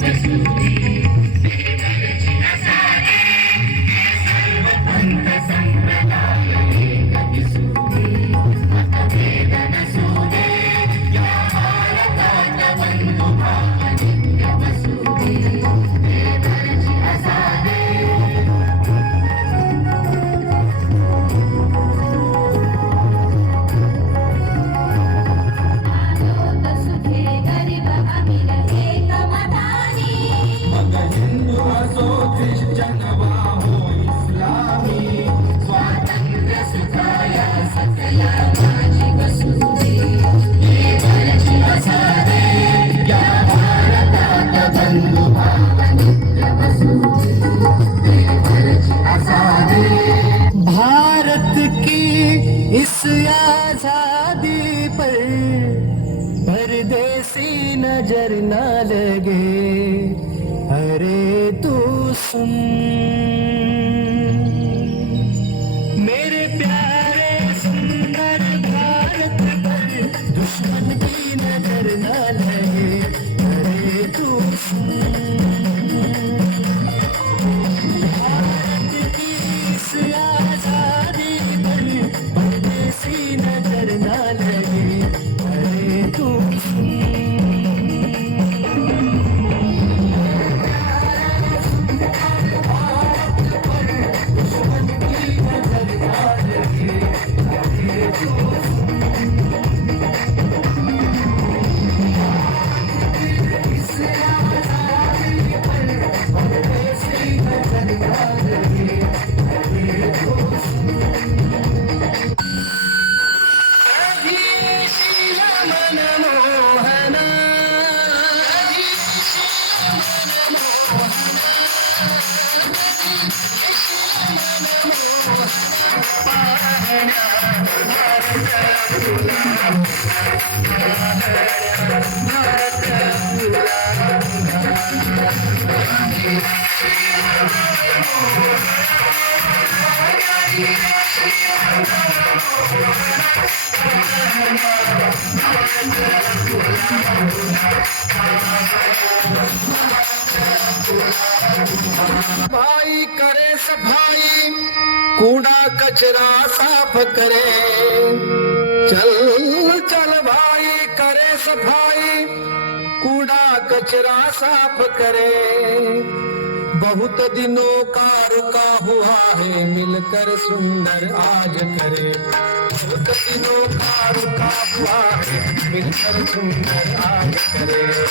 Thank you. इस आज़ादी पर परदेसी नज़र न लगे। अरे तू सुन भाई करे सफ़ाई। कूड़ा कचरा साफ़ करे। चल चल भाई, करे सफ़ाई। कूड़ा कचरा साफ़ करे। बहुत दिनों का रुका हुआ है, मिलकर सुंदर आज करे। बहुत दिनों का रुका हुआ है, मिलकर सुंदर आज करे।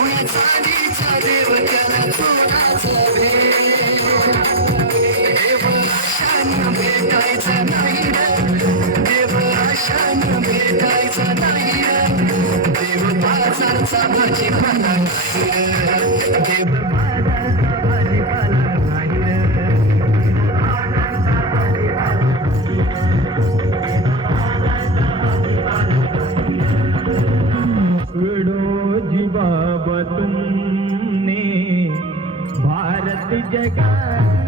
सोन्या चांदीच्या देवत्याला चोराचा देव आशानं भेटायचा नाही देव आशानं भेटायचा I god